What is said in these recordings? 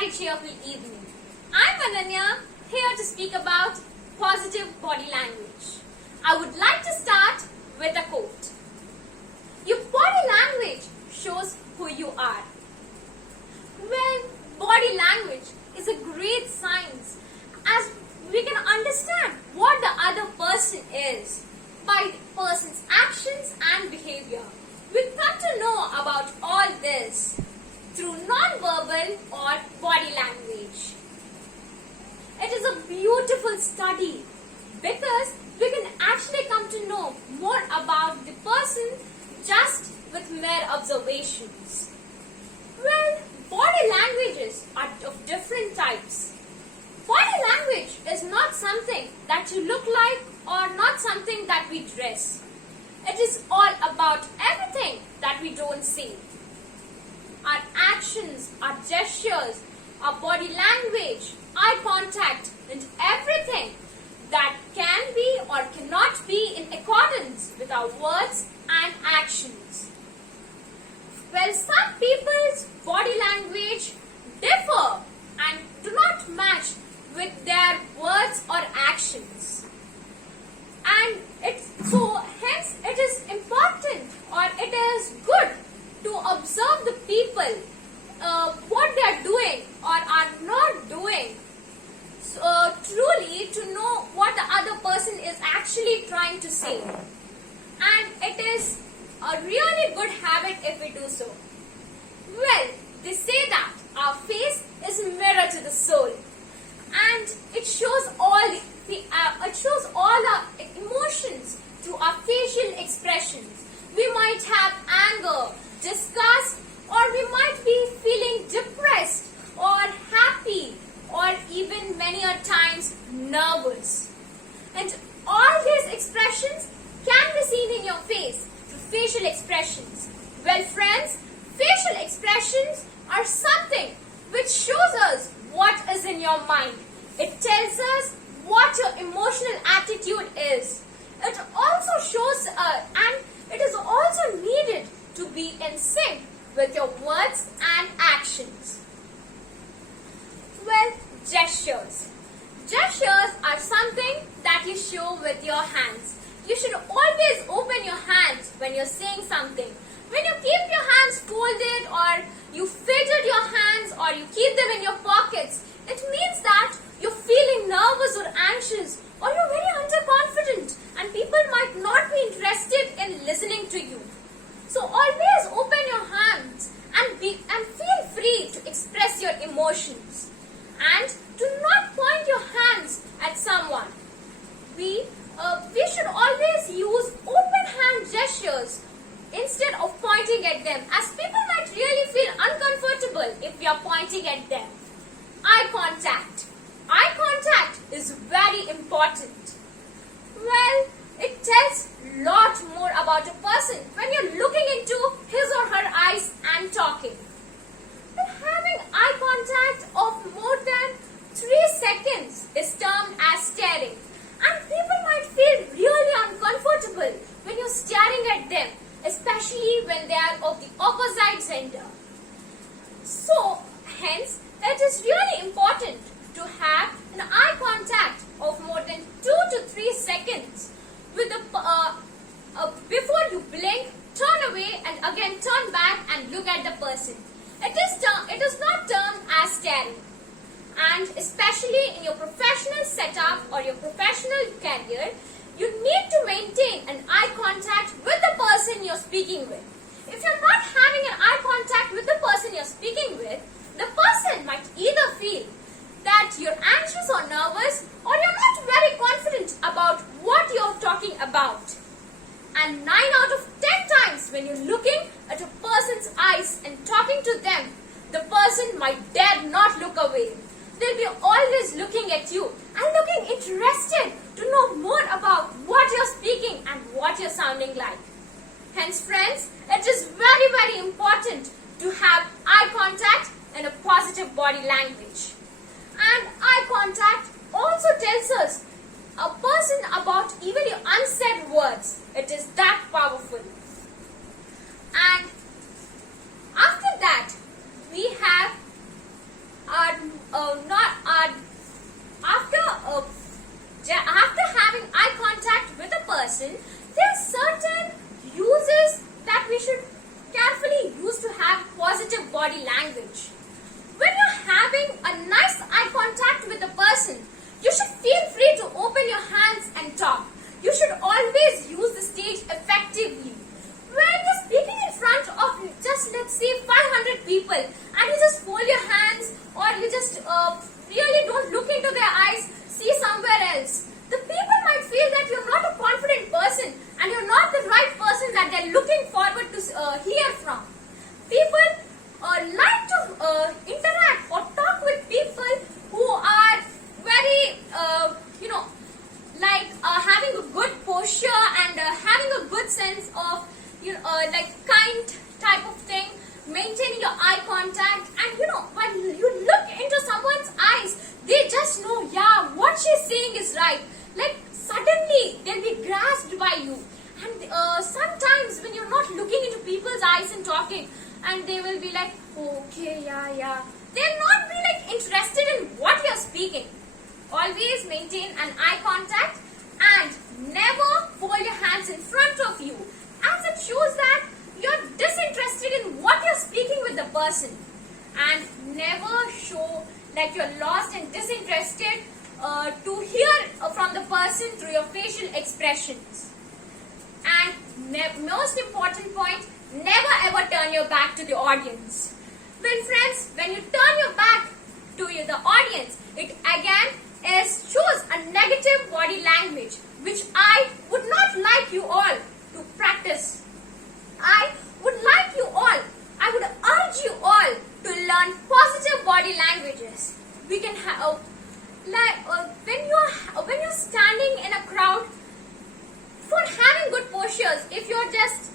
very cheerful evening. I'm Ananya, here to speak about positive body language. I would like to start with a quote. Your body language shows who you are. Well, body language is a great science as we can understand what the other person is by the person's actions and behavior. We come to know about all this through non-verbal or body language. It is a beautiful study because we can actually come to know more about the person just with mere observations. Well, body languages are of different types. Body language is not something that you look like or not something that we dress. It is all about everything that we don't see. Our actions, our gestures, our body language, eye contact, and everything that can be or cannot be in accordance with our words and actions. Well, some people's body language differ and do not match with their words or actions. And hence it is important or it is good to observe the people, what they are doing or are not doing, truly to know what the other person is actually trying to say. And it is a really good habit if we do so. Well, they say that our face is a mirror to the soul, and it shows all our emotions through our facial expressions. We might have anger, disgust, or we might be feeling depressed or happy or even many a times nervous. And all these expressions can be seen in your face through facial expressions. Well friends, facial expressions are something which shows us what is in your mind. It tells us what your emotional attitude is. It also shows and it is also needed to be in sync with your words and actions. Well, gestures. Gestures are something that you show with your hands. You should always open your hands when you're saying something. When you keep your hands folded or you fidget your hands or you keep them in your pockets, it means that you're feeling nervous or anxious or you're very underconfident and people might not be interested in listening to you. So always open your hands and feel free to express your emotions. And do not point your hands at someone. We should always use open hand gestures instead of pointing at them, as people might really feel uncomfortable if we are pointing at them. Eye contact. Eye contact is very important. Well, it tells a lot more about a person when you're looking into his or her eyes and talking. But having eye contact of more than 3 seconds is termed as staring. And people might feel really uncomfortable when you're staring at them, especially when they are of the opposite gender. So, hence, it is really important to have an eye contact of more than 2 to 3 seconds with before you blink, turn away and again turn back and look at the person. It is not termed as staring. And especially in your professional setup or your professional career, you need to maintain an eye contact with the person you're speaking with. If you're not having an eye contact with the person you're speaking with, the person might either feel that you're anxious or nervous or you're not very confident about what you're talking about. And 9 out of 10 times when you're looking at a person's eyes and talking to them, the person might dare not look away. They'll be always looking at you and looking interested to know more about what you're speaking and what you're sounding like. Hence friends, it is very, very important to have eye contact and a positive body language. And eye contact also tells us a person about even your unsaid words. It is that powerful. And after that, we have our body language. When you're having a nice eye contact with a person, you should feel free to open your hands and talk. You should always use the stage effectively. When you're speaking in front of just, let's say, 500 people, and you just fold your hands, or you just really don't look into their eyes, see somewhere else, the people might feel that you're not a confident person and you're not the right person that they're looking forward to hear from. People like to interact or talk with people who are very, having a good posture and having a good sense of, kind type of thing, maintaining your eye contact, and when you look into someone's eyes, they just know, yeah, what she's saying is right. Like suddenly they'll be grasped by you. And sometimes when you're not looking into people's eyes and talking, and they will be like, okay, yeah. They'll not be like interested in what you're speaking. Always maintain an eye contact and never fold your hands in front of you, as it shows that you're disinterested in what you're speaking with the person. And never show like you're lost and disinterested to hear from the person through your facial expressions. And most important point, never ever turn your back to the audience. Well friends, when you turn your back to the audience, it again shows a negative body language, which I would not like you all to practice. I would urge you all to learn positive body languages. We can have when you're standing in a crowd, for having good postures, if you're just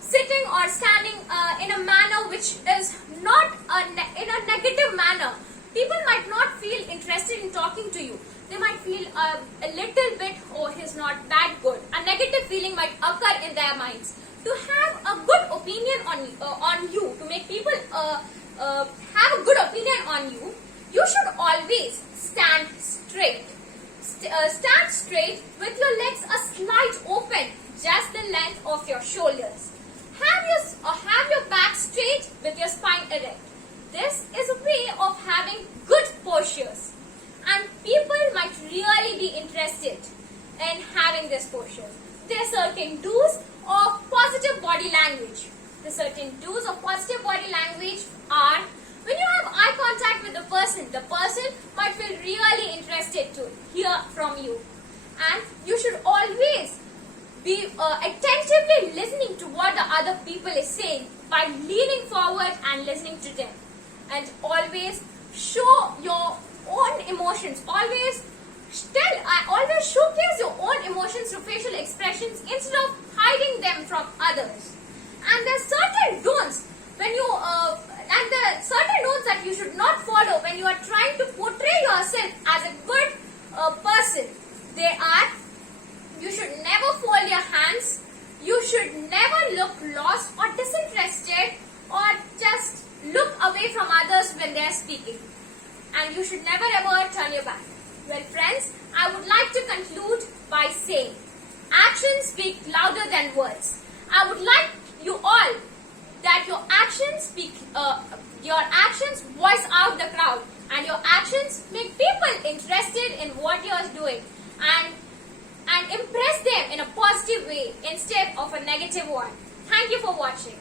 sitting or standing in a manner which is not in a negative manner, people might not feel interested in talking to you. They might feel a little bit, oh, he's not that good. A negative feeling might occur in their minds. To have a good opinion on you, to make people have a good opinion on you, you should always stand straight. Stand straight with your legs a slight open, just the length of your shoulders. Have your back straight with your spine erect. This is a way of having good postures, and people might really be interested in having this posture. There are certain do's of positive body language. The certain do's of positive body language are: when you have eye contact with the person might feel really interested to hear from you. And you should always be attentively listening to what the other people is saying by leaning forward and listening to them. And always show your own emotions. Always showcase your own emotions through facial expressions instead of hiding them from others. And there are certain don'ts that you should not follow when you are trying to portray yourself as a good person. They are: you should never fold your hands, you should never look lost or disinterested, or just look away from others when they are speaking, and you should never ever turn your back. Well friends, I would like to conclude by saying, actions speak louder than words. I would like you all that your actions voice out the crowd, and your actions make people interested in what you are doing, and impress them in a positive way instead of a negative one. Thank you for watching.